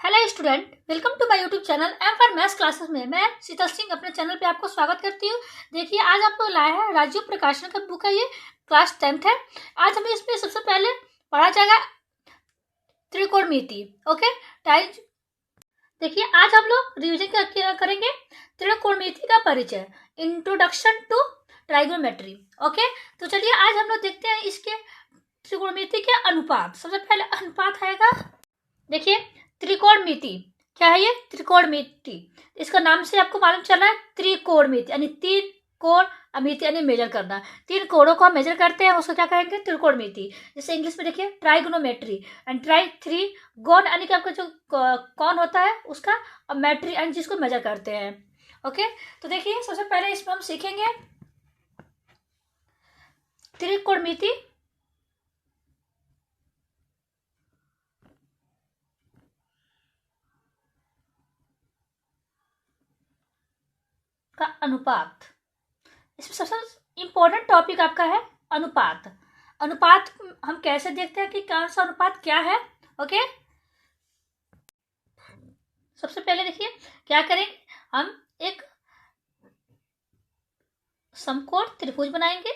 Hello student, welcome to my YouTube channel M for maths classes में मैं शीतल सिंह अपने channel पे आपको स्वागत करती हूँ। देखिए, आज आपको लाया है राजीव प्रकाशन का बुक है, ये क्लास 10th है। आज हमें इसमें सबसे पहले पढ़ा जाएगा त्रिकोणमिति। ओके टाइज, देखिए आज हम लोग रिविजन करेंगे त्रिकोणमिति का परिचय, इंट्रोडक्शन टू ट्राइगोनोमेट्री। ओके, तो चलिए आज हम लोग देखते हैं इसके त्रिकोणमिति के अनुपात। सबसे पहले अनुपात आएगा, देखिए त्रिकोणमिति क्या है, ये त्रिकोणमिति इसका नाम से आपको मालूम चल रहा है। त्रिकोणमिति यानी तीन कोण, अमिति यानी मेजर करना, तीन कोणों को हम मेजर करते हैं, उसको क्या कहेंगे, त्रिकोणमिति। जैसे इंग्लिश में देखिए ट्राइगोनोमेट्री एंड थ्री गोन यानी कि आपका जो कौन होता है उसका, और मेट्री एंड जिसको मेजर करते हैं। ओके, तो देखिए सबसे पहले इसमें हम सीखेंगे त्रिकोणमिति का अनुपात। इसमें सबसे इंपॉर्टेंट टॉपिक आपका है अनुपात। अनुपात हम कैसे देखते हैं कि कौन सा अनुपात क्या है। ओके, सबसे पहले देखिए क्या करेंगे, हम एक समकोण त्रिभुज बनाएंगे।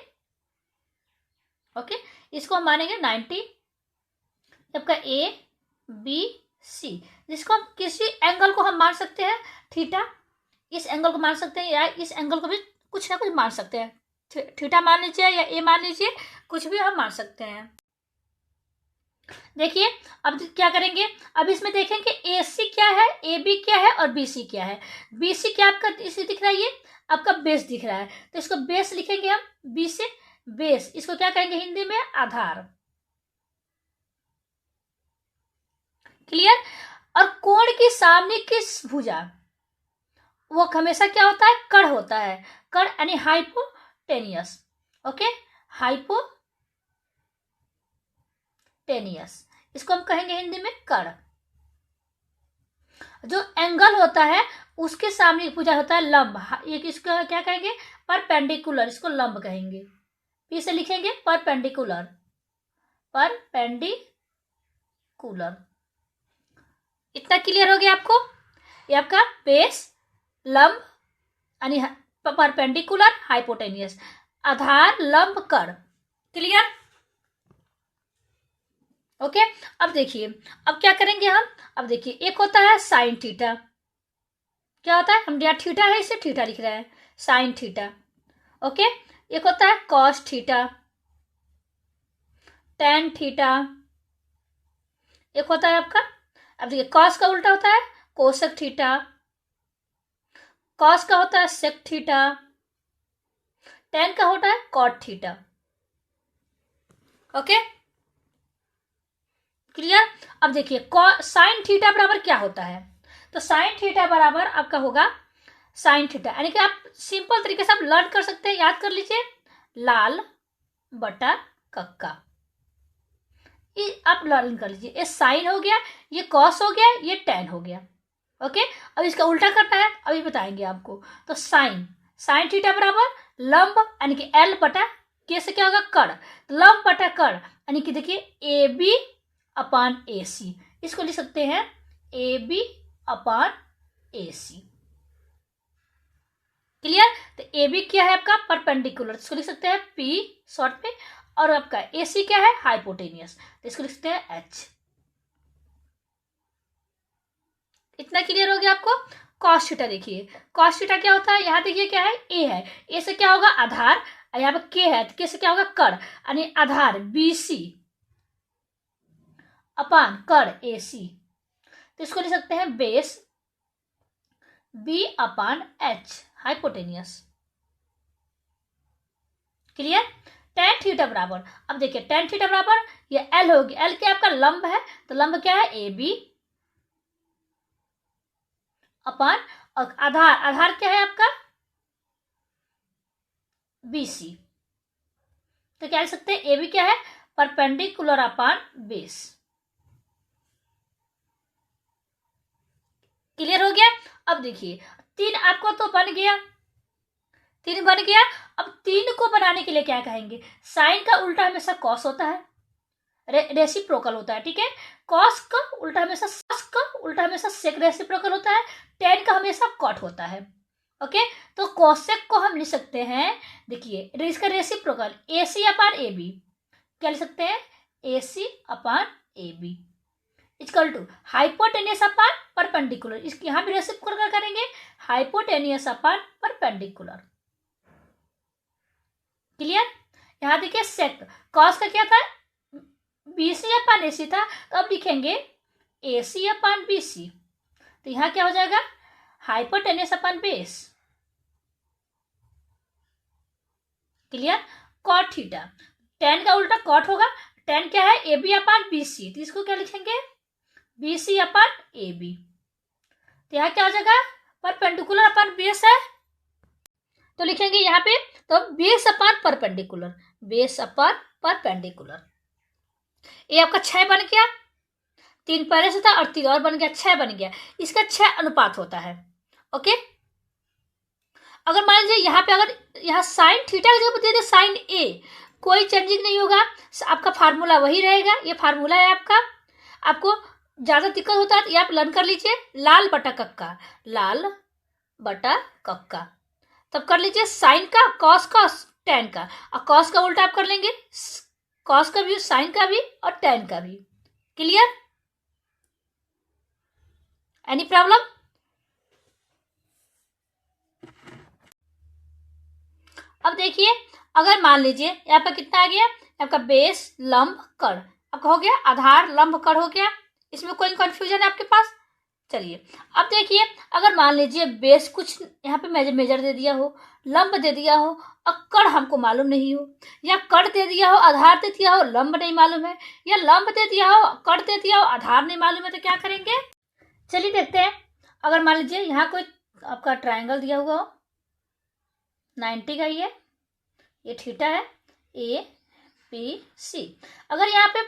ओके, इसको हम मानेंगे 90, आपका ए बी सी, जिसको हम किसी एंगल को हम मान सकते हैं थीटा, इस एंगल को मान सकते हैं या इस एंगल को भी कुछ ना कुछ मान सकते हैं, थीटा मान लीजिए या ए मान लीजिए, कुछ भी हम मान सकते हैं। देखिए अब क्या करेंगे, अब इसमें देखेंगे ए सी क्या है, ए बी क्या है और बी सी क्या है। बी सी क्या आपका इसे दिख रहा है, ये आपका बेस दिख रहा है, तो इसको बेस लिखेंगे हम, बी से बेस, इसको क्या कहेंगे हिंदी में, आधार। क्लियर। और कोण की सामने की भुजा वो हमेशा क्या होता है, कड़ होता है, कड़ यानी हाइपोटेनियस। ओके, हाइपोटेनियस इसको हम कहेंगे हिंदी में कड़। जो एंगल होता है उसके सामने भुजा होता है लंब, एक इसको क्या कहेंगे, परपेंडिकुलर, इसको लंब कहेंगे। फिर से लिखेंगे परपेंडिकुलर, परपेंडिकुलर। इतना क्लियर हो गया आपको। ये आपका बेस, लंब यानी परपेंडिकुलर, हाइपोटेनियस, आधार, लंब, कड़। क्लियर। ओके, अब देखिए अब क्या करेंगे हम, अब देखिए एक होता है साइन थीटा, क्या होता है, हम यहाँ थीटा है इसे थीटा लिख रहे हैं, साइन थीटा। ओके, एक होता है कॉस थीटा, टेन थीटा, एक होता है आपका, अब देखिए कॉस का उल्टा होता है कोसेक थीटा, कॉस का होता है सेक थीटा, टेन का होता है कॉट थीटा। Okay clear. अब देखिए साइन थीटा बराबर क्या होता है, तो साइन थीटा बराबर आपका होगा साइन थीटा, यानी कि आप सिंपल तरीके से आप लर्न कर सकते हैं, याद कर लीजिए, लाल बटा कक्का, ये आप लर्न कर लीजिए। ये साइन हो गया, ये कॉस हो गया, ये टेन हो गया। ओके, अब इसका उल्टा करना है, अभी बताएंगे आपको। तो साइन थीटा बराबर लंब यानी कि एल बटा के से क्या होगा, कड़, लंब बटा कड़ यानी कि देखिए ए बी अपान ए सी, इसको लिख सकते हैं A B upon A C. Clear. तो ए बी क्या है आपका परपेंडिकुलर, इसको लिख सकते हैं पी शॉर्ट पे, और आपका ए सी क्या है, हाइपोटेनियस, तो इसको लिख सकते हैं एच। इतना क्लियर हो गया आपको। कॉस थीटा देखिए, कॉस थीटा क्या होता है, यहाँ देखिए क्या है, ए है, ए से क्या होगा आधार, यहाँ पे के है, तो के से क्या होगा कड़, यानी आधार बी सी अपान कड़ ए सी, तो इसको लिख सकते हैं base B upon H, hypotenuse. Clear. Tan theta बराबर, अब देखिए टेन थीटा बराबर ये एल होगी, एल क्या आपका लंब है, तो लंब क्या है ए बी अपान, और आधार, आधार क्या है आपका बी सी, तो क्या लिख सकते हैं ए बी क्या है परपेंडिकुलर अपान बेस। क्लियर हो गया। अब देखिए तीन आपको तो बन गया, तीन बन गया। अब तीन को बनाने के लिए क्या कहेंगे, साइन का उल्टा हमेशा कॉस होता है, रेसिप्रोकल होता है, ठीक है। कॉस का उल्टा हमेशा सास का उल्टा हमेशा सेक रेसिप्रोकल होता है, टेन का हमेशा कॉट होता है। ओके, तो कोसेक को हम लिख सकते हैं, देखिए इसका रेसिप्रोकल AC अपान AB, क्या लिख सकते हैं, AC upon AB equal to hypotenuse upon perpendicular. इसकी यहाँ भी रेसिप्रोकल क्या करेंगे, हाइपोटेनियस अपान परपेंडिकुलर। क्लियर। यहाँ देखिए सेक कॉस का क्या था, BC अपान AC था, तो अब लिखेंगे AC अपान BC, तो यहाँ क्या हो जाएगा, hypotenuse upon base. Clear. Cot theta, tan का उल्टा कॉट होगा, टेन क्या है, AB अपान BC, तो इसको क्या लिखेंगे, BC अपान AB, तो यहाँ क्या हो जाएगा, परपेंडिकुलर अपान बेस है, तो लिखेंगे यहाँ पे, तो base upon perpendicular, base upon perpendicular. ये आपका 6 बन गया, 3 पहले से था और 3 और बन गया, 6 बन गया। इसका 6 अनुपात होता है। ओके, अगर मान लीजिए यहाँ पे, अगर यहाँ साइन थीटा की जगह दे दे साइन A, कोई चेंजिंग नहीं होगा, आपका फार्मूला वही रहेगा। ये फार्मूला है आपका। आपको ज्यादा दिक्कत होता है तो ये आप लर्न कर लीजिए, लाल बटा कक्का, लाल बटा कक्का, तब कर लीजिए साइन का कॉस कॉस टेन का, और कॉस का उल्टा आप कर लेंगे, कॉस का भी, साइन का भी और टेन का भी। क्लियर। Any problem. अब देखिए, अगर मान लीजिए यहाँ पर कितना आ गया, आपका बेस लंब कड़, आपका हो गया आधार लंब कड़ हो गया। इसमें कोई कंफ्यूजन है आपके पास। चलिए अब देखिए, अगर मान लीजिए बेस कुछ यहाँ पे मेजर दे दिया हो, लंब दे दिया हो और कड़ हमको मालूम नहीं हो, या कड़ दे दिया हो, आधार दे दिया हो, लंब नहीं मालूम है, या लंब दे दिया हो, कड़ दे दिया हो, आधार नहीं मालूम है, तो क्या करेंगे। चलिए देखते हैं। अगर मान लीजिए यहाँ कोई आपका ट्रायंगल दिया हुआ हो, 90 का ये थीटा है, ABC। अगर यहाँ पे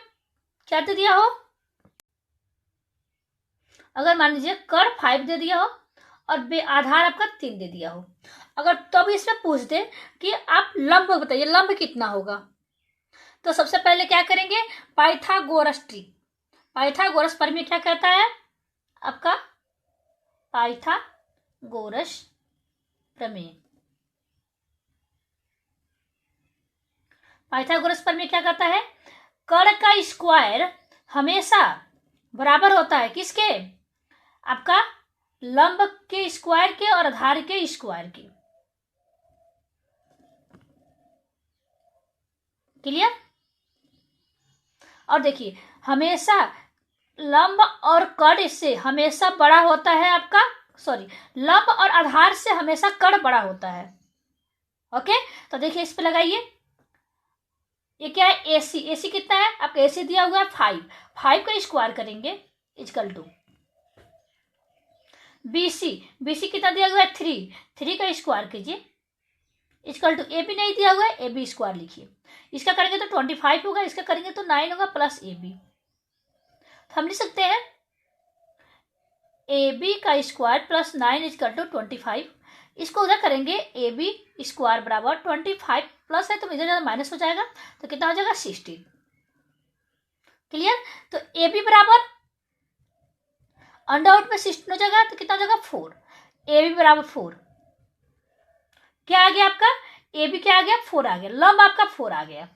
क्या दे दिया हो, अगर मान लीजिए कड़ 5 दे दिया हो और आधार आपका 3 दे दिया हो, अगर तो अभी इसमें पूछ दे कि आप लंब बताइए, लंब कितना होगा, तो सबसे पहले क्या करेंगे, पाइथागोरस ट्रिक। पाइथागोरस पर में क्या कहता है आपका, पाइथागोरस प्रमेय। पाइथागोरस प्रमेय क्या कहता है, कड़ का स्क्वायर हमेशा बराबर होता है किसके, आपका लंब के स्क्वायर के और आधार के स्क्वायर के। क्लियर। और देखिए हमेशा लंब और कड़ से हमेशा बड़ा होता है आपका, सॉरी, लंब और आधार से हमेशा कड़ बड़ा होता है। ओके, तो देखिए इस पे लगाइए, ये क्या है, AC कितना है आपका, AC दिया हुआ है 5 का स्क्वायर करेंगे इक्वल टू BC कितना दिया हुआ है 3 का स्क्वायर कीजिए इक्वल टू AB नहीं दिया हुआ है, AB स्क्वायर लिखिए। इसका करेंगे तो 25 होगा, इसका करेंगे तो 9 होगा प्लस AB, तो हम लिख सकते हैं AB का स्क्वायर प्लस 9 इक्वल टू 25। इसको उधर करेंगे, AB स्क्वायर बराबर 25 प्लस है तो इधर ज्यादा माइनस हो जाएगा, तो कितना हो जाएगा 16। क्लियर। तो AB बराबर अंडर आउट में 16 हो जाएगा, तो कितना हो जाएगा 4। AB बराबर 4, क्या आ गया आपका, AB क्या आ गया 4 आ गया, लंब आपका 4 आ गया।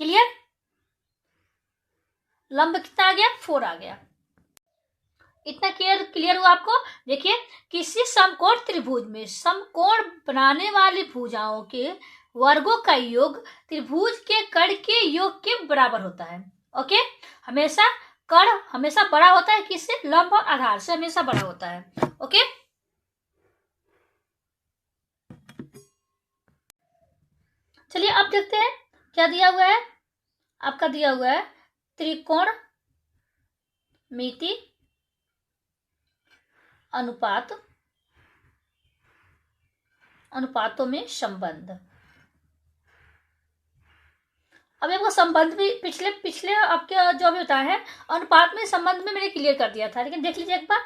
क्लियर। लंब कितना आ गया 4 आ गया। इतना क्लियर हुआ आपको। देखिए किसी समकोण त्रिभुज में समकोण बनाने वाली भुजाओं के वर्गों का योग त्रिभुज के कड़ के योग के बराबर होता है। ओके, हमेशा कड़ हमेशा बड़ा होता है किससे, लंब और आधार से हमेशा बड़ा होता है। ओके, चलिए अब देखते हैं क्या दिया हुआ है, आपका दिया हुआ है त्रिकोण मिति अनुपात, अनुपातों में संबंध। अब आपको संबंध भी पिछले आपके जो भी होता है अनुपात में संबंध में मैंने क्लियर कर दिया था, लेकिन देख लीजिए एक बार,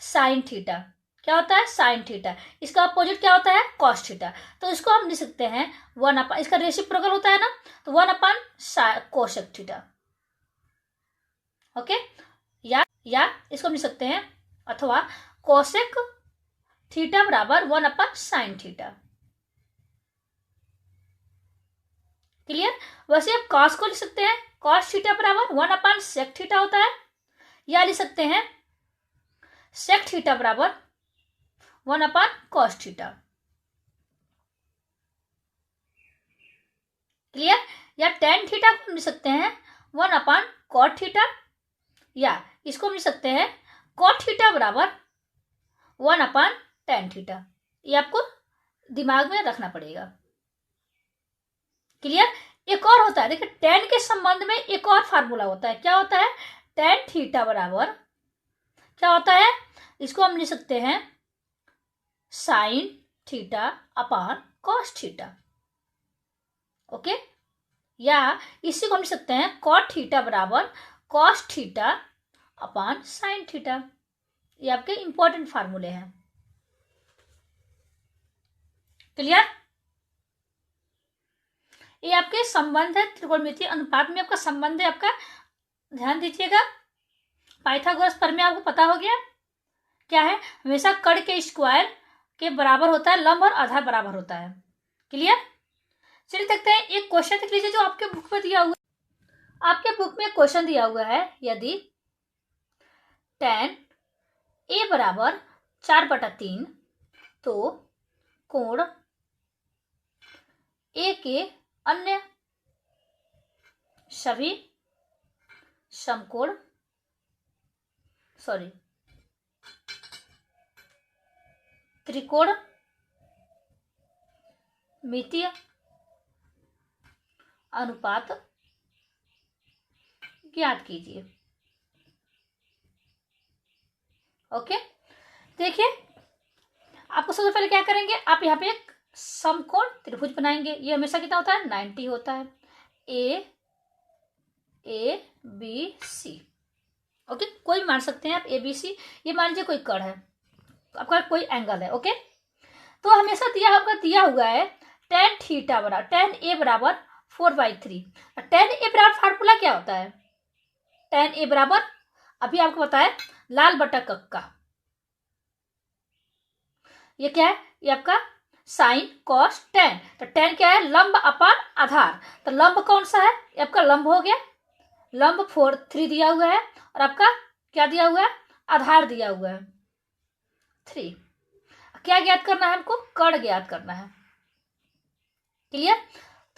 साइन थीटा क्या होता है, साइन थीटा, इसका अपोजिट क्या होता है, कॉस थीटा। तो इसको हम लिख सकते हैं 1/, इसका रेसिप्रोकल होता है ना, तो 1/cosec थीटा। ओके, या इसको हम लिख सकते हैं अथवा कोसेक थीटा बराबर 1/sin थीटा। क्लियर। वैसे आप कॉस को लिख सकते हैं कॉस थीटा बराबर 1/sec थीटा होता है, या लिख सकते हैं sec थीटा बराबर 1/cos थीटा। क्लियर। या tan थीटा को हम लिख सकते हैं 1/cot थीटा, या इसको हम लिख सकते हैं cot थीटा बराबर 1/tan थीटा। ये आपको दिमाग में रखना पड़ेगा। क्लियर। एक और होता है, देखिए tan के संबंध में एक और फार्मूला होता है। क्या होता है? tan थीटा बराबर क्या होता है? इसको हम लिख सकते हैं sin theta upon cos theta. Okay. या इसी को हम लिख सकते हैं cot थीटा बराबर cos theta upon sin theta. ये आपके इंपॉर्टेंट फार्मूले हैं। क्लियर। ये आपके संबंध है, त्रिकोणमितीय अनुपात में आपका संबंध है आपका। ध्यान दीजिएगा। पाइथागोरस प्रमेय आपको पता हो गया क्या है? हमेशा कर्ण के स्क्वायर के बराबर होता है, लंब और आधार बराबर होता है। क्लियर। चलिए देखते हैं एक क्वेश्चन देख लीजिए जो आपके बुक में दिया हुआ है। आपके बुक में क्वेश्चन दिया हुआ है, यदि tan a बराबर 4/3 तो कोण a के अन्य सभी समकोण त्रिकोण मितीय अनुपात ज्ञात कीजिए। ओके। देखिए आपको सबसे पहले क्या करेंगे, आप यहाँ पे एक समकोण त्रिभुज बनाएंगे। ये हमेशा कितना होता है? 90 होता है। A B C. ओके। कोई भी मान सकते हैं आप, ए बी सी। ये मान लीजिए कोई कर्ण है, आपका कोई एंगल है। ओके। तो हमेशा दिया हुआ है tan थीटा बराबर tan a बराबर 4/3। tan a बराबर फार्मूला क्या होता है? tan a बराबर अभी आपको पता है लाल बटा कक्का। ये क्या है? ये आपका साइन कॉस tan। तो tan क्या है? लंब अपान आधार। तो लंब कौन सा है? ये आपका लंब हो गया। लंब 3 दिया हुआ है और आपका क्या दिया हुआ है? आधार दिया हुआ है 3। क्या ज्ञात करना है हमको? कर्ण ज्ञात करना है। क्लियर।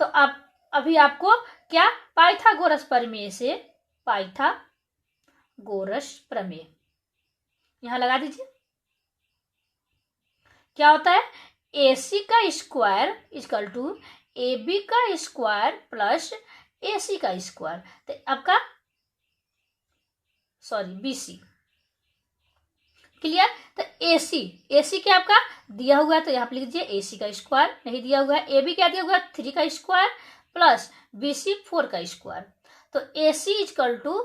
तो अब अभी आपको क्या पाइथागोरस प्रमेय से, पाइथागोरस प्रमेय यहां लगा दीजिए। क्या होता है? AC का स्क्वायर इक्वल टू AB का स्क्वायर प्लस AC का स्क्वायर। तो आपका BC। क्लियर। तो AC क्या आपका दिया हुआ है, तो यहाँ पे लिख दीजिए AC का स्क्वायर। नहीं दिया हुआ है। AB क्या दिया हुआ है? 3 का स्क्वायर प्लस BC 4 का स्क्वायर। तो AC इक्वल टू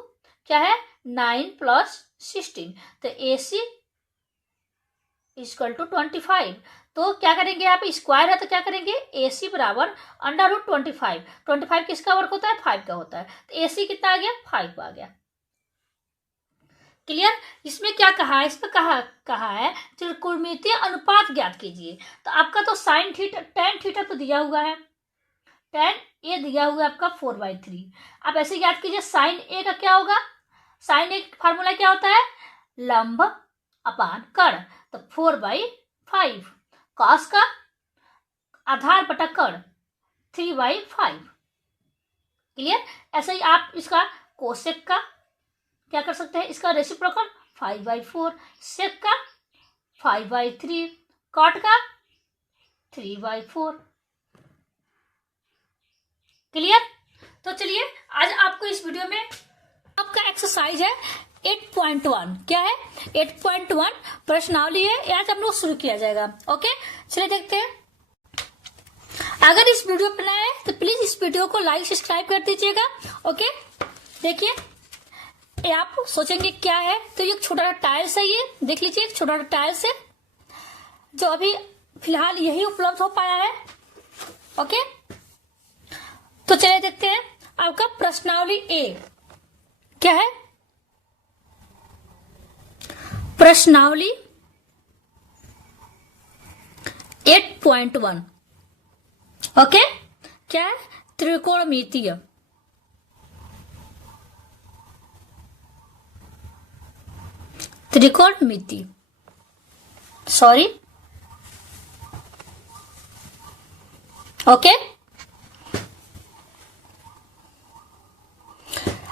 क्या है? 9 + 16। तो AC इक्वल टू 25। तो क्या करेंगे? यहाँ पे स्क्वायर है तो क्या करेंगे? AC बराबर √25। 25 किसका वर्ग होता है? 5 का होता है। तो AC कितना आ गया? 5 आ गया। क्लियर। इसमें क्या कहा है? इसमें कहा है त्रिकोणमितीय अनुपात ज्ञात कीजिए। तो आपका तो साइन थीटा tan थीटा तो दिया हुआ है, tan a दिया हुआ है आपका 4/3। आप ऐसे ज्ञात कीजिए साइन a का क्या होगा? साइन a का फार्मूला क्या होता है? लंब अपान कर्ण। तो 4/5। कॉस का आधार बटा कर्ण 3/5। क्लियर। ऐसे ही आप इसका कोसेक का क्या कर सकते हैं? इसका रेसिप्रोकल 5/4, सेक का 5/3, कॉट का 3/4। क्लियर। तो चलिए आज आपको इस वीडियो में आपका एक्सरसाइज है 8.1। क्या है? 8.1 प्रश्नावली है। आज हम लोग शुरू किया जाएगा। ओके। चलिए देखते हैं। अगर इस वीडियो पर नए हैं तो प्लीज इस वीडियो को लाइक सब्सक्राइब कर दीजिएगा। ओके। देखिए आप सोचेंगे क्या है, तो ये छोटा टाइल्स है। ये देख लीजिए, एक छोटा टाइल्स है जो अभी फिलहाल यही उपलब्ध हो पाया है। ओके। तो चलिए देखते हैं आपका प्रश्नावली ए क्या है। प्रश्नावली 8.1। ओके, क्या है? त्रिकोणमितीय। त्रिकोणमिति, सॉरी, ओके।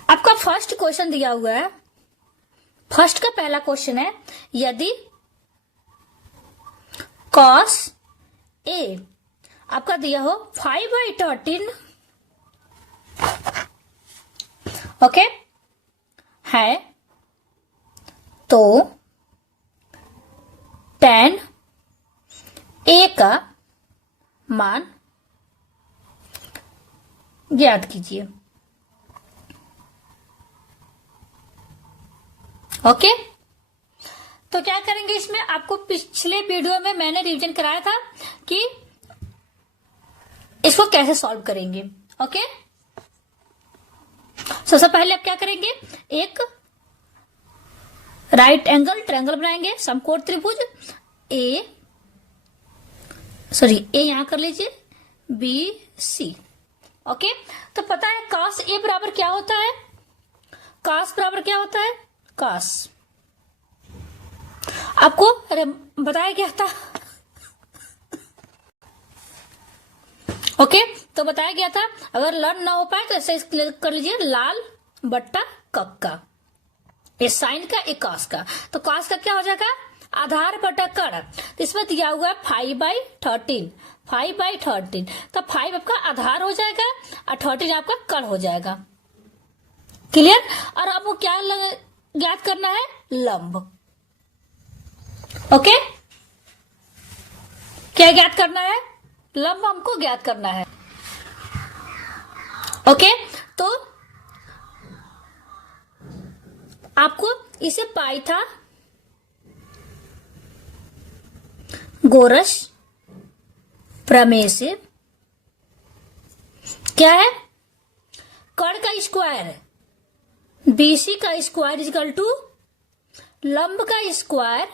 आपका फर्स्ट क्वेश्चन दिया हुआ है, फर्स्ट का पहला क्वेश्चन है, यदि cos A आपका दिया हो 5/13, ओके, है तो tan A का मान ज्ञात कीजिए। ओके, तो क्या करेंगे इसमें, आपको पिछले वीडियो में मैंने रिवीजन कराया था कि इसको कैसे सॉल्व करेंगे। ओके, सबसे पहले आप क्या करेंगे, एक राइट एंगल ट्रायंगल बनाएंगे, समकोण त्रिभुज ए यहां कर लीजिए, बी सी। ओके, तो पता है cos A बराबर क्या होता है, cos बराबर क्या होता है, cos आपको अरे बताया गया था। ओके, तो बताया गया था, अगर लर्न ना हो पाए तो ऐसे कर लीजिए, लाल बट्टा कक्का, ये साइन का, एक cos का। तो cos का क्या हो जाएगा, आधार बटा कड़। तो इसमें दिया हुआ है 5/13, 5/13, तो 5 आपका आधार हो जाएगा और 13 आपका कड़ हो जाएगा। क्लियर? और आपको क्या ज्ञात करना है, लंब। ओके, क्या ज्ञात करना है, लंब हमको ज्ञात करना है। ओके, तो आपको इसे पाइथा गोरस प्रमेय से क्या है, कड़ का स्क्वायर BC का स्क्वायर इक्वल टू लंब का स्क्वायर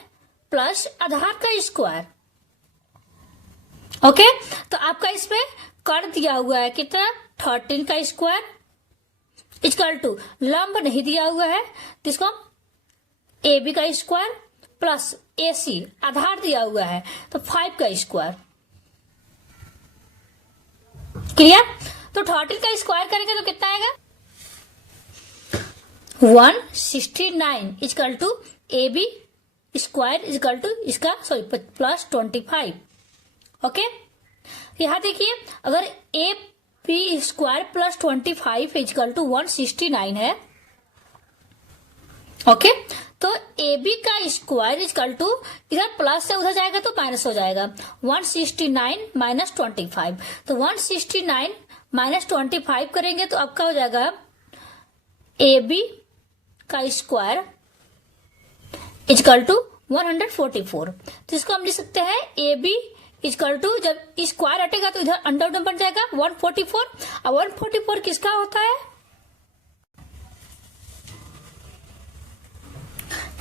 प्लस आधार का स्क्वायर। ओके, तो आपका इसमें कड़ दिया हुआ है कितना, 13 का स्क्वायर इक्वल टू लंब नहीं दिया हुआ है, जिसको AB का स्क्वायर प्लस AC आधार दिया हुआ है तो 5 का स्क्वायर। क्लियर? तो 13 का स्क्वायर करेंगे तो कितना आएगा, 169 equal to AB square equal to इसका प्लस 25। ओके, यहां देखिए, अगर AB square plus 25 equal to 169 है, ओके, तो AB का स्क्वायर इक्वल टू इधर प्लस से उधर जाएगा तो माइनस हो जाएगा, 169 माइनस 25, तो 169 माइनस 25 करेंगे तो आपका हो जाएगा AB का स्क्वायर इक्वल टू 144। तो इसको हम लिख सकते हैं AB इक्वल टू, जब स्क्वायर हटेगा तो इधर अंडर बन जाएगा 144, और 144 किसका होता है,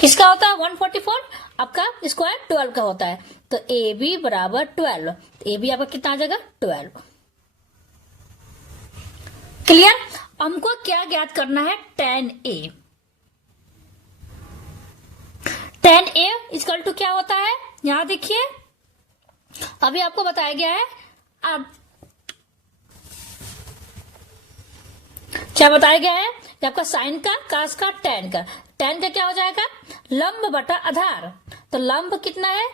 किसका होता है 144, आपका स्क्वायर 12 का होता है। तो AB बराबर 12, AB आपका कितना आ जाएगा 12। क्लियर? हमको क्या ज्ञात करना है, tan A। tan A equal to क्या होता है, यहां देखिए, अभी आपको बताया गया है, अब क्या बताया गया है कि आपका साइन का, कास का, tan का, tan का क्या हो जाएगा, लंब बटा आधार। तो लंब कितना है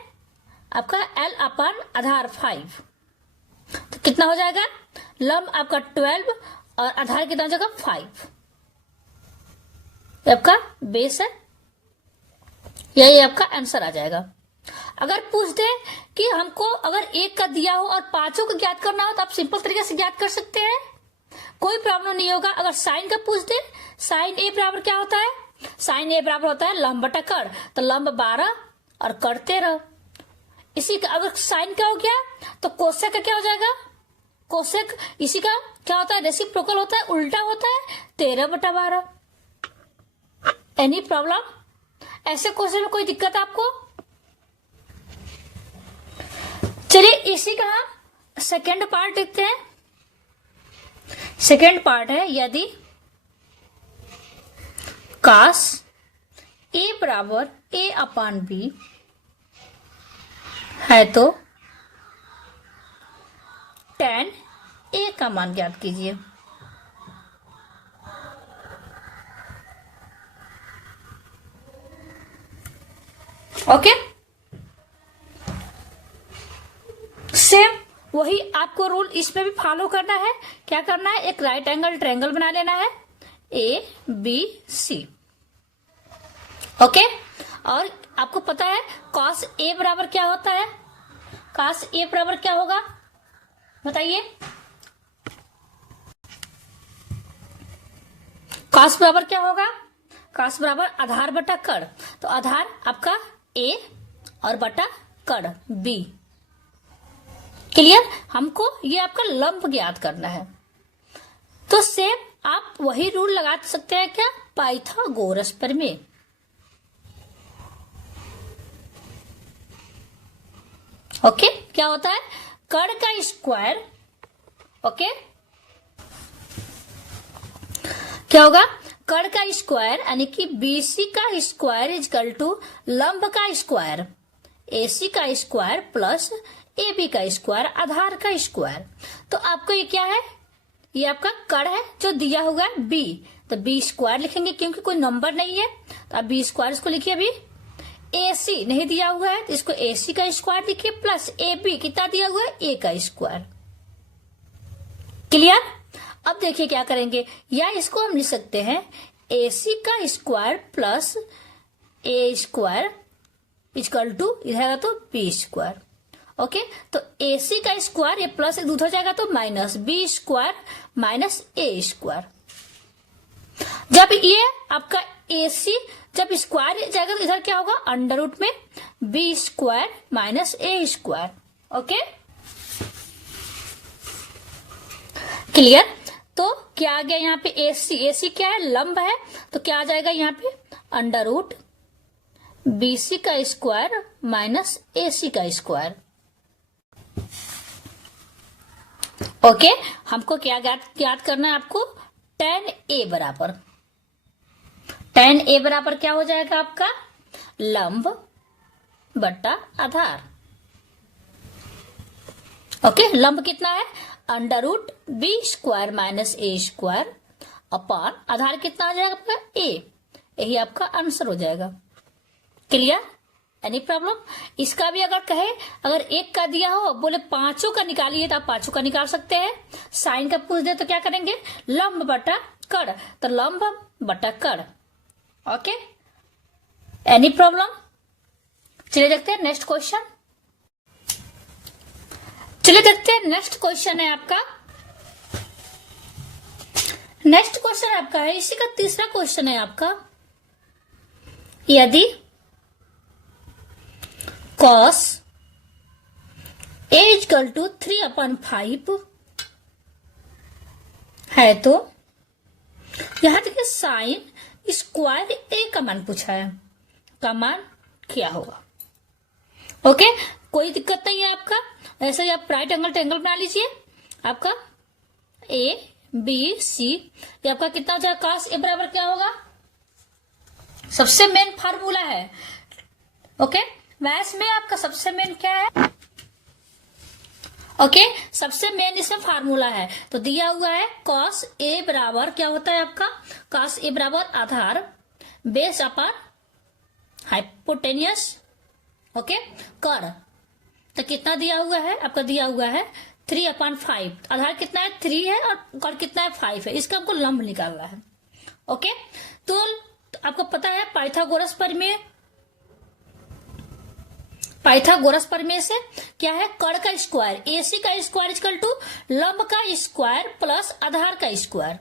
आपका, L अपन आधार 5, तो कितना हो जाएगा, लंब आपका 12 और आधार कितना हो जाएगा 5। आपका बेस है, यही आपका आंसर आ जाएगा। अगर पूछ दे कि हमको अगर एक का दिया हो और पांचों का ज्ञात करना हो तो आप सिंपल तरीके से ज्ञात कर सकते हैं, कोई प्रॉब्लम नहीं होगा। अगर साइन का पूछ दे, साइन A बराबर क्या होता है, साइन A बराबर होता है लंब बटा कड़, तो लंब 12 और कड़ 13। इसी का अगर साइन का हो गया तो कोसेक का क्या हो जाएगा, कोसेक इसी का क्या होता है, रेसिप्रोकल होता है, उल्टा होता है 13/12। Any problem? ऐसे क्वेश्चन में कोई दिक्कत है आपको? चलिए इसी का सेकेंड पार्ट देखते हैं। सेकेंड पार्ट है, यदि cos a बराबर a अपान बी है तो tan a का मान ज्ञात कीजिए। ओके, सेम वही आपको रूल इसमें भी फॉलो करना है। क्या करना है, एक राइट एंगल ट्रायंगल बना लेना है ABC। ओके, और आपको पता है cos A बराबर क्या होता है? cos A बराबर क्या होगा बताइए? cos बराबर क्या होगा? cos बराबर आधार बटा कड़। तो आधार आपका A और बटा कड़ B। क्लियर? हमको ये आपका लंब ज्ञात करना है। तो सेम आप वही रूल लगा सकते हैं क्या, पाइथागोरस प्रमेय। ओके, क्या होता है, कड़ का स्क्वायर। ओके, क्या होगा, कड़ का स्क्वायर यानी कि BC का स्क्वायर इजकल टू लंब का स्क्वायर AC का स्क्वायर प्लस AB का स्क्वायर आधार का स्क्वायर। तो आपको ये क्या है, ये आपका कड़ है जो दिया हुआ है B, तो B स्क्वायर लिखेंगे क्योंकि कोई नंबर नहीं है, तो आप B स्क्वायर इसको लिखिए। अभी AC नहीं दिया हुआ है तो इसको AC का स्क्वायर लिखिए प्लस AB कितना दिया हुआ है, A का स्क्वायर। क्लियर? अब देखिए क्या करेंगे, या इसको हम लिख सकते हैं AC का square plus A square equal to इधर तो B स्क्वायर। ओके, तो AC का स्क्वायर ये प्लस एक दूसरा जाएगा तो minus B square minus A square. जब ये आपका AC जब स्क्वायर जाएगा तो इधर क्या होगा, अंडर रूट में B square minus A square. Okay, clear? तो क्या आ गया यहाँ पे AC क्या है, लंब है, तो क्या आ जाएगा यहाँ पे, अंडर रूट BC का स्क्वायर माइनस AC का स्क्वायर। ओके, हमको क्या याद करना है आपको, tan A बराबर, tan A बराबर क्या हो जाएगा आपका, लंब बटा आधार। ओके, लंब कितना है, under root B square minus A square upon आधार कितना आ जाएगा आपका A। यही आपका आंसर हो जाएगा। क्लियर? Any problem? इसका भी अगर कहे, अगर एक का दिया हो, बोले पांचों का निकालिए तो आप पांचों का निकाल सकते हैं। साइन का पूछ दे तो क्या करेंगे, लंब बटा कड़, तो लंब बटा कड़। Okay, any problem? चलिए देखते हैं नेक्स्ट क्वेश्चन। चलिए देखते हैं नेक्स्ट क्वेश्चन है आपका। नेक्स्ट क्वेश्चन आपका है, इसी का तीसरा क्वेश्चन है आपका, यदि cos A इक्वल टू 3/5 है तो यहां देखिए साइन स्क्वायर A का मान पूछा है, का मान क्या होगा। ओके, कोई दिक्कत नहीं है आपका, ऐसे ही आप राइट एंगल ट्रायंगल बना लीजिए। आपका ABC ये आपका कितना हो जाएगा, cos A बराबर क्या होगा, सबसे मेन फार्मूला है। ओके, मैथ्स में आपका सबसे मेन क्या है, ओके, सबसे मेन इसमें फार्मूला है। तो दिया हुआ है cos A बराबर क्या होता है आपका, cos A बराबर आधार बेस अपान हाइपोटेनियस। ओके, कड़, तो कितना दिया हुआ है आपका, दिया हुआ है 3/5, आधार कितना है 3 है और कड़ कितना है 5 है, इसका हमको लंब निकालना है। ओके, तो आपको पता है पाइथागोरस प्रमेय, पाइथागोरस प्रमेय से क्या है, कड़ का स्क्वायर AC का स्क्वायर इक्वल टू लंब का स्क्वायर प्लस आधार का स्क्वायर,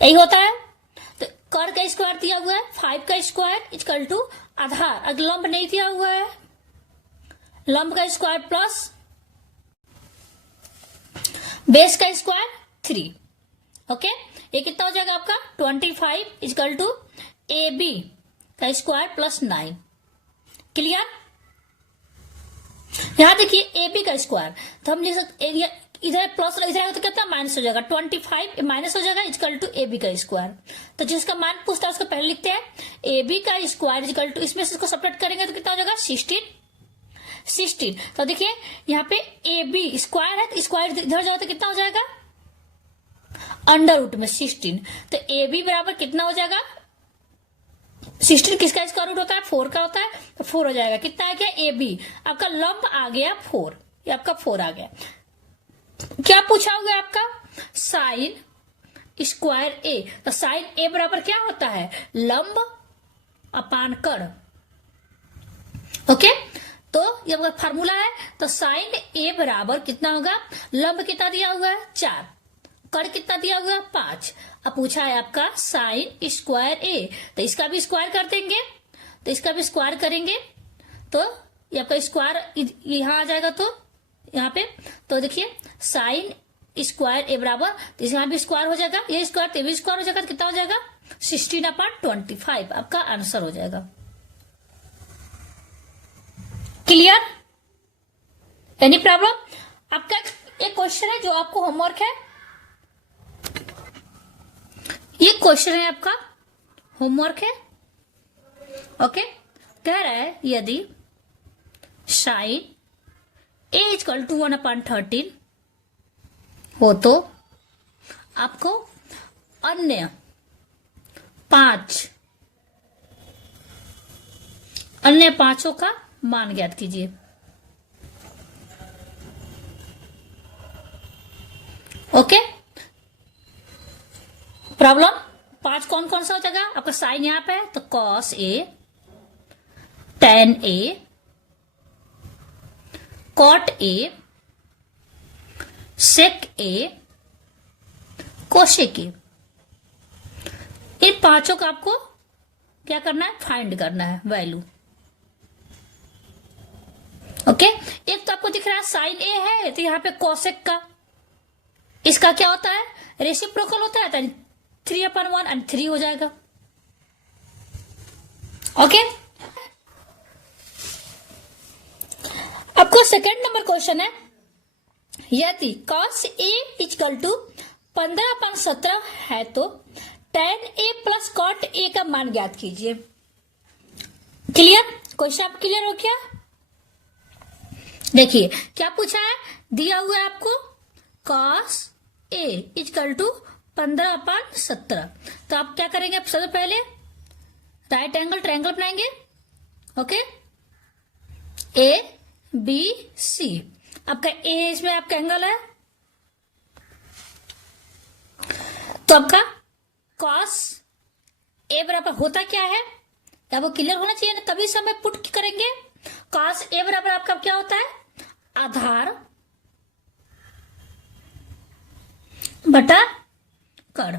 यही होता है। तो कड़ का स्क्वायर दिया हुआ है 5 का स्क्वायर इक्वल टू आधार, अगर लंब नहीं दिया हुआ है, लंब का स्क्वायर प्लस बेस का स्क्वायर 3। ओके, ये कितना हो जाएगा आपका 25 इक्वल टू AB का स्क्वायर प्लस 9। क्लियर? यहां देखिए ए बी का स्क्वायर, तो हम लिख सकते एरिया इधर प्लस इधर आएगा तो कितना माइनस हो जाएगा, 25 माइनस हो जाएगा इक्वल टू ए बी का स्क्वायर। तो जिसका मान पूछता है उसको पहले लिखते हैं ए बी का स्क्वायर इक्वल टू, इसमें से इसको सपरेट करेंगे तो कितना हो जाएगा 16। तो देखिए यहाँ पे ए बी स्क्वायर है तो स्क्वायर इधर जाओ तो कितना हो जाएगा अंडर रूट में 16। तो ए बी बराबर कितना हो जाएगा 16 किसका स्क्वायर रूट होता है 4 का होता है, तो 4 हो जाएगा। कितना आ गया ए बी, आपका लंब आ गया 4, ये आपका 4 आ गया। क्या पूछा होगा आपका साइन स्क्वायर ए, तो साइन ए बराबर क्या होता है लंब अपान कर्ण। ओके, तो ये आपका फार्मूला है। तो साइन ए बराबर कितना होगा, लंब कितना दिया हुआ है 4, कर्ण कितना दिया हुआ है 5। अब पूछा है आपका साइन स्क्वायर ए, तो इसका भी स्क्वायर कर देंगे, तो इसका भी स्क्वायर करेंगे तो ये आपका स्क्वायर यहां आ जाएगा, तो यहाँ पे तो देखिए साइन स्क्वायर ए बराबर, तो यहाँ भी स्क्वायर हो जाएगा, ये स्क्वायर तो भी स्क्वायर हो जाएगा, तो कितना हो जाएगा 16/25 आपका आंसर हो जाएगा। क्लियर? Any problem? आपका एक क्वेश्चन है जो आपको होमवर्क है, ये क्वेश्चन है आपका होमवर्क है। ओके, कह रहा है यदि साइन ए इक्वल टू 1/13 हो तो आपको अन्य 5 का मान ज्ञात कीजिए। ओके, प्रॉब्लम 5 कौन कौन सा हो जाएगा आपका, साइन यहां पे है तो cos A, tan A, cot A, sec A, cosec A. इन 5 का आपको क्या करना है फाइंड करना है वैल्यू। ओके, एक तो आपको दिख रहा है साइन ए है तो यहां पे कोसेक का, इसका क्या होता है रेसिप्रोकल होता है, तो 3/1 एंड 3 हो जाएगा। ओके, आपको सेकंड नंबर क्वेश्चन है यदि cos a इक्वल टू 15/17 है तो tan a plus cot a का मान ज्ञात कीजिए। क्लियर? क्वेश्चन आप क्लियर हो क्या? देखिए क्या पूछा है, दिया हुआ है आपको cos a इक्वल टू 15/17। तो आप क्या करेंगे, आप सबसे पहले राइट एंगल ट्रायंगल बनाएंगे। ओके, ए बी सी, आपका ए इसमें आपका एंगल है, तो आपका cos ए बराबर होता क्या है, आपको क्लियर होना चाहिए ना, तभी समय पुट करेंगे। cos ए बराबर आपका क्या होता है आधार बटा कर्ण।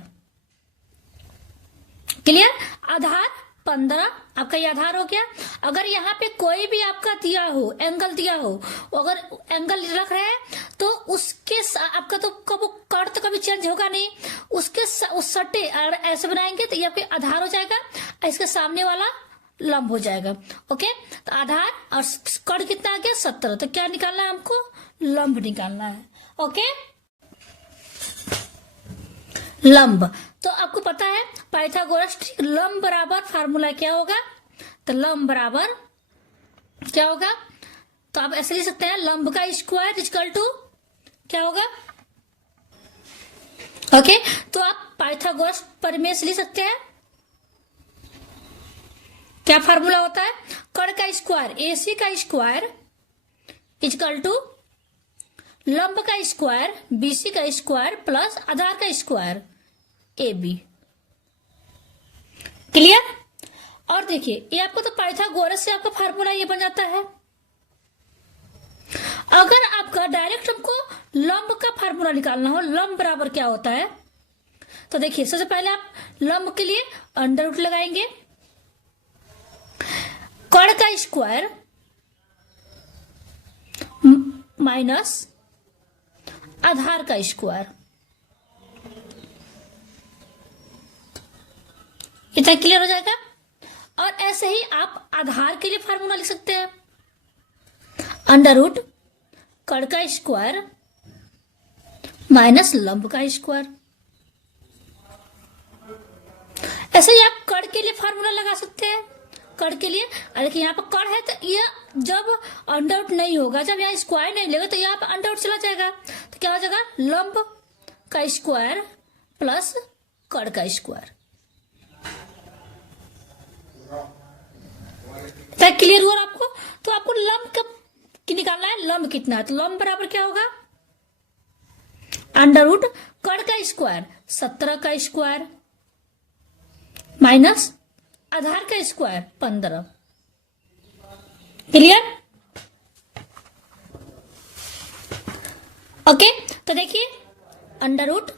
क्लियर? आधार 15 आपका ये आधार हो गया। अगर यहाँ पे कोई भी आपका दिया हो एंगल दिया हो, अगर एंगल रख रहे हैं तो उसके आपका तो कब कर्ण तो कभी चेंज होगा नहीं, उसके उस सटे अगर ऐसे बनाएंगे तो ये आपके आधार हो जाएगा, इसके सामने वाला लंब हो जाएगा। ओके, तो आधार और कर्ण कितना आ गया 17, तो क्या निकालना है हमको लंब निकालना है। ओके, लंब, तो आपको पता है पाइथागोरस लंब बराबर फार्मूला क्या होगा, तो लंब बराबर क्या होगा, तो आप ऐसे लिख सकते हैं लंब का स्क्वायर इक्वल टू क्या होगा। ओके, तो आप पाइथागोरस प्रमेय से लिख सकते हैं, क्या फार्मूला होता है कर्ण का स्क्वायर AC का स्क्वायर इक्वल टू लंब का स्क्वायर BC का स्क्वायर प्लस आधार का स्क्वायर AB। क्लियर? और देखिए ये आपको तो पाइथागोरस से आपका फार्मूला ये बन जाता है। अगर आपका डायरेक्ट हमको लंब का फार्मूला निकालना हो, लंब बराबर क्या होता है, तो देखिए सबसे पहले आप लंब के लिए अंडर रूट लगाएंगे, कर्ण का स्क्वायर माइनस आधार का स्क्वायर, इतना क्लियर हो जाएगा। और ऐसे ही आप आधार के लिए फार्मूला लिख सकते हैं, अंडर रूट कड़ का स्क्वायर माइनस लंब का स्क्वायर। ऐसे ही आप कड़ के लिए फार्मूला लगा सकते हैं, कड़ के लिए। देखिए यहाँ पर कड़ है तो ये जब अंडर रूट नहीं होगा, जब यहाँ स्क्वायर नहीं लेगा तो यहाँ पर अंडर रूट चला जाएगा, तो क्या हो जाएगा लंब का स्क्वायर प्लस कड़ का स्क्वायर। क्या क्लियर हुआ आपको? तो आपको लंब कब निकालना है, लंब कितना है, तो लंब बराबर क्या होगा अंडर रूट कड़ का स्क्वायर 17 का स्क्वायर माइनस आधार का स्क्वायर 15। क्लियर? ओके, तो देखिए अंडर रूट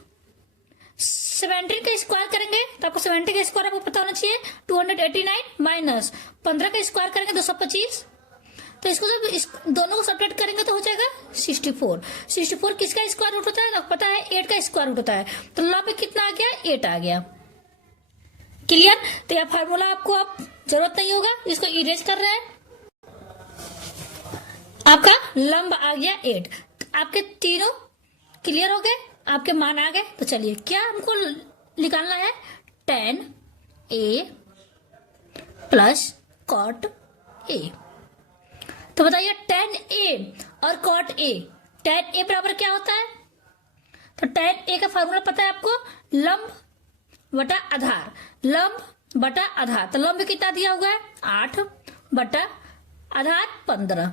17 का स्क्वायर करेंगे तो आपको 70 का स्क्वायर आपको पता होना चाहिए 289 माइनस 15 का स्क्वायर करेंगे 225, तो इसको जब इस दोनों को सब्ट्रैक्ट करेंगे तो हो जाएगा 64। 64 किसका स्क्वायर रूट होता है? आपको पता है 8 का स्क्वायर रूट होता है, तो लंब में कितना आ गया 8 आ गया। क्लियर? तो यह फार्मूला आपको अब जरूरत नहीं होगा, इसको इरेज कर रहे हैं। आपका लंब आ गया 8, आपके तीनों क्लियर हो गए, आपके मान आ गए। तो चलिए क्या हमको निकालना है, tan a plus cot a। तो बताइए tan a और cot a, tan a बराबर क्या होता है? तो tan a का फार्मूला पता है आपको, लंब बटा आधार, लंब बटा आधार। तो लंब कितना दिया हुआ है 8 बटा आधार 15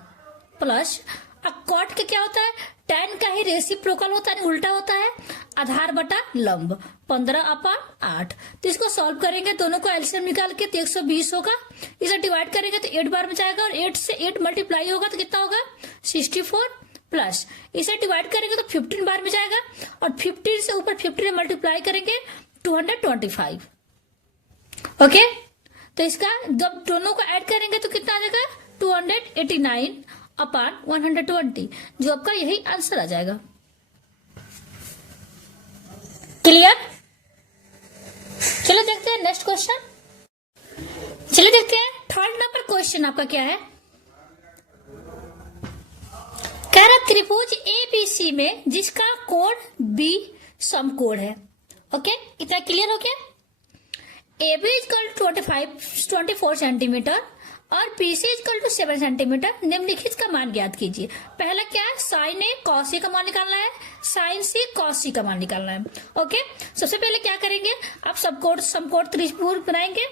प्लस, अब कॉट के क्या होता है, tan का ही रेसिप्रोकल होता है, उल्टा होता है, आधार बटा लंब 15/8। तो इसको सॉल्व करेंगे, दोनों को एलसीएम निकाल के, तो 120 होगा। इसे डिवाइड करेंगे तो 8 बार में जाएगा, और 8 से 8 मल्टीप्लाई होगा तो कितना होगा 64 प्लस, इसे डिवाइड करेंगे तो 15 बार में जाएगा, और 15 से ऊपर 15 मल्टीप्लाई करेंगे 225। ओके, तो इसका जब दोनों को ऐड करेंगे तो कितना आ जाएगा 289/120, जो आपका यही आंसर आ जाएगा। क्लियर? चलो देखते हैं नेक्स्ट क्वेश्चन। चलो देखते हैं थर्ड नंबर क्वेश्चन आपका क्या है। कह रहा त्रिभुज एबीसी में जिसका कोण बी समकोण है। ओके, इतना क्लियर हो गया। AB इक्वल 24 सेंटीमीटर और BC इक्वल टू 7 सेंटीमीटर, निम्नलिखित का मान ज्ञात कीजिए। पहला क्या है, साइन ए कॉस ए का मान निकालना है, साइन सी कॉस सी का मान निकालना है। ओके, सबसे पहले क्या करेंगे, आप समकोण त्रिभुज बनाएंगे।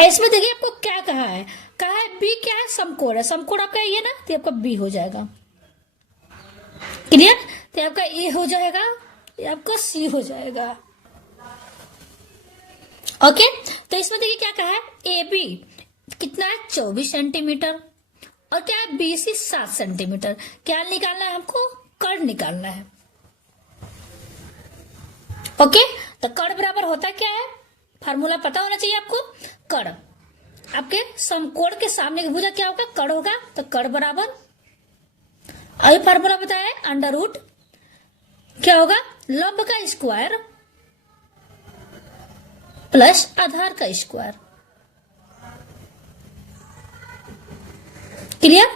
इसमें देखिए आपको क्या कहा है बी क्या है, समकोण है, समकोण आपका ये ना, तो आपका बी हो जाएगा। क्लियर? तो आपका ए हो जाएगा, ये आपका सी हो जाएगा। ओके, तो इसमें देखिए क्या कहा है, ए बी कितना है 24 सेंटीमीटर, और क्या है BC 7 सेंटीमीटर। क्या निकालना है हमको, कर्ण निकालना है। ओके, तो कर्ण बराबर होता क्या है, फार्मूला पता होना चाहिए आपको। कर्ण आपके समकोण के सामने की भुजा क्या होगा, कर्ण होगा, तो कर्ण बराबर अभी फार्मूला बताया है, अंडर रूट क्या होगा, लंब का स्क्वायर प्लस आधार का स्क्वायर। क्लियर?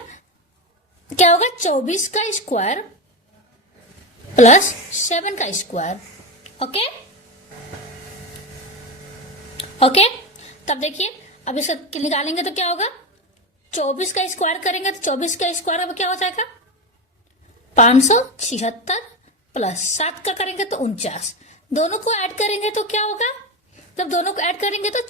क्या होगा 24 का स्क्वायर प्लस 7 का स्क्वायर। ओके ओके, तब देखिए अब इसे निकालेंगे तो क्या होगा, 24 का स्क्वायर करेंगे तो 24 का स्क्वायर अब क्या हो जाएगा 576 प्लस 7 का करेंगे तो 49, दोनों को ऐड करेंगे तो क्या होगा, जब दोनों को ऐड करेंगे तो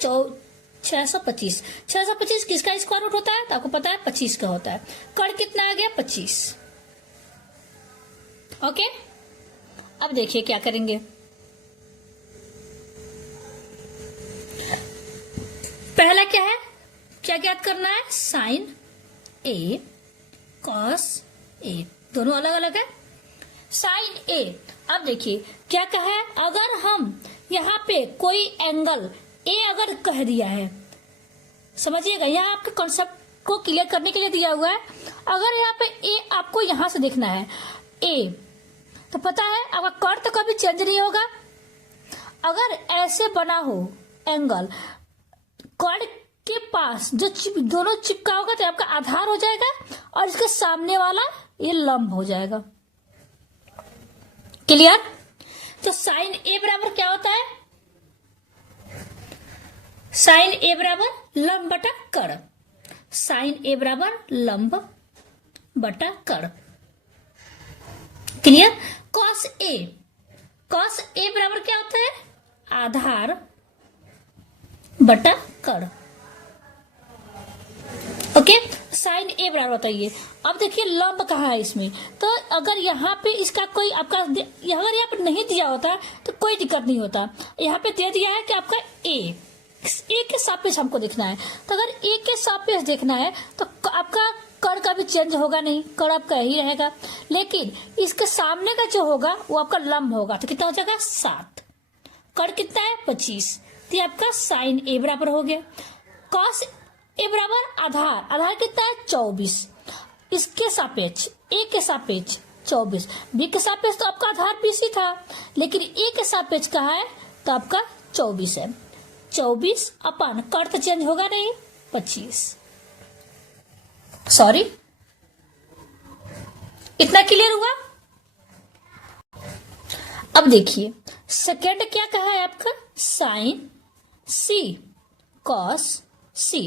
625। 625 किसका स्क्वायर रूट होता है, तो आपको पता है 25 का होता है। कर्ण कितना आ गया 25। ओके, अब देखिए क्या करेंगे, पहला क्या है, क्या ज्ञात करना है, साइन ए कॉस ए, दोनों अलग अलग है। साइन ए, अब देखिए क्या कहा है, अगर हम यहाँ पे कोई एंगल ए अगर कह दिया है, समझिएगा यहाँ आपके कॉन्सेप्ट को क्लियर करने के लिए दिया हुआ है। अगर यहाँ पे ए आपको यहाँ से देखना है ए, तो पता है आपका कर्ण तो कभी चेंज नहीं होगा। अगर ऐसे बना हो, एंगल। कॉर्ड के पास जो दोनों चिपका होगा तो आपका आधार हो जाएगा और इसके सामने वाला ये लंब हो जाएगा। क्लियर? तो साइन ए बराबर क्या होता है? साइन ए बराबर लंब बटा कर्ण। साइन ए बराबर लंब बटा कर्ण। Clear? Cos A, cos A बराबर क्या होता है? आधार बटा कर्ण। ओके, साइन ए बराबर बताइए। अब देखिए लंब कहाँ है इसमें, तो अगर यहाँ पे इसका कोई आपका अगर यहाँ पे नहीं दिया होता तो कोई दिक्कत नहीं होता। यहाँ पे दे दिया है कि आपका ए के सापेक्ष हमको देखना है, तो अगर ए के सापेक्ष देखना है तो आपका कर्ण का भी चेंज होगा नहीं, कर्ण आपका ही रहेगा, लेकिन इसके सामने का जो होगा वो आपका लंब होगा। तो कितना हो जाएगा? 7। कर्ण कितना है? 25। तो ये आपका साइन ए बराबर हो गया। कॉस ए बराबर आधार, आधार कितना है? 24। इसके सापेक्ष ए के सापेक्ष 24, बी के सापेक्ष तो आपका आधार 20 ही था, लेकिन ए के सापेक्ष कहाँ है? तो आपका 24 है। 24 अपन कर्ण तो चेंज होगा नहीं, 25। सॉरी, इतना क्लियर हुआ? अब देखिए सेकेंड क्या कहा है आपका? साइन सी कॉस सी।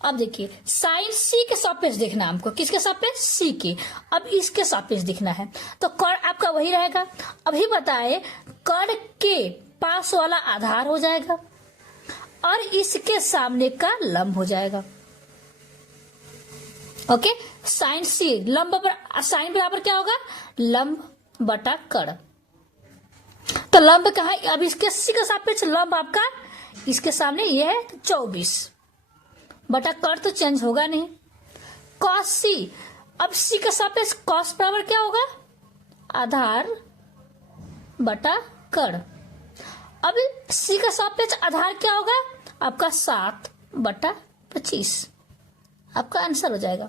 अब देखिए साइन सी के सापेक्ष देखना है हमको। किसके सापेक्ष? सी के। अब इसके सापेक्ष दिखना है तो कर्ण आपका वही रहेगा। अभी बताए कर्ण के पास वाला आधार हो जाएगा और इसके सामने का लंब हो जाएगा। ओके, साइन सी लंब साइन बराबर क्या होगा? लंब बटा कर्ण। तो लंब कहा? अब इसके सी का सापेक्ष लंब आपका इसके सामने ये है 24 बटा कर्ण तो चेंज होगा नहीं। कॉस सी, अब सी का सापेक्ष कॉस बराबर क्या होगा? आधार बटा कर्ण। अब सी का सापेक्ष आधार क्या होगा? आपका 7 बटा 25। आपका आंसर हो जाएगा।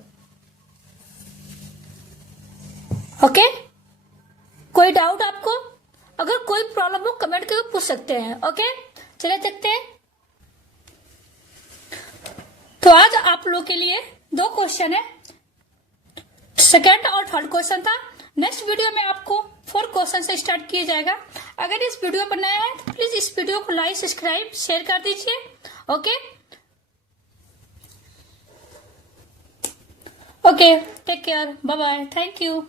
ओके, कोई डाउट आपको? अगर कोई प्रॉब्लम हो कमेंट करके पूछ सकते हैं। ओके, चलिए देखते हैं। तो आज आप लोग के लिए 2 क्वेश्चन है, सेकेंड और थर्ड क्वेश्चन था। नेक्स्ट वीडियो में आपको 4 क्वेश्चन से स्टार्ट किया जाएगा। अगर इस वीडियो पर नया है तो प्लीज इस वीडियो को लाइक सब्सक्राइब शेयर कर दीजिए। Okay okay, take care, bye bye, thank you.